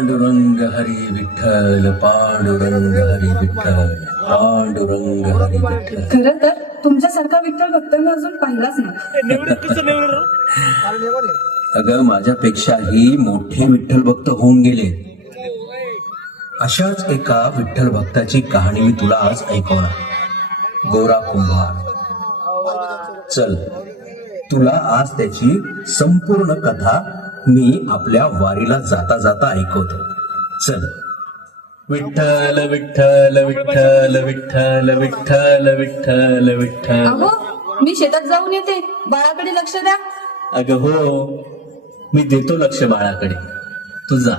पांडुरंग हरी विठ्ठल, पांडुरंग हरी विठ्ठल, पांडुरंग हरी विठ्ठल. खरं तर तुमच्यासारखा विठ्ठल भक्त मी अजून पाहिलाच नाही. अगं माझ्यापेक्षाही मोठे विठ्ठल भक्त होऊन गेले. अशाच एका विठ्ठल भक्ताची कहाणी मी तुला आज ऐकवणार. गोरा कुंभार. चल तुला आज त्याची संपूर्ण कथा मी आपल्या वारीला जाता जाता ऐकवतो. चल. विठ्ठल विठ्ठल विठ्ठल विठ्ठल विठ्ठल विठ्ठल विठ्ठल. अहो मी शेतात जाऊन येते, बाळाकडे लक्ष द्या. अगं हो, मी देतो लक्ष बाळाकडे, तू जा.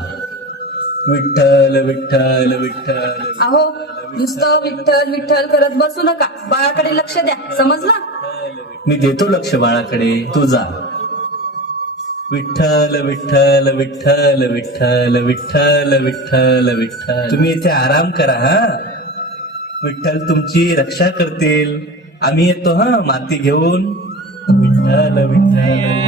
विठ्ठल विठ्ठल विठ्ठल. अहो नुसतं विठ्ठल विठ्ठल करत बसू नका, बाळाकडे लक्ष द्या, समजलं? मी देतो लक्ष बाळाकडे, तू जा. विठ्ठल विठ्ठल विठ्ठल विठ्ठल विठ्ठल विठ्ठल विठ्ठल. तुम्ही इथे आराम करा हा. विठ्ठल तुमची रक्षा करतील. आम्ही येतो हा माती घेऊन. विठ्ठल विठ्ठल.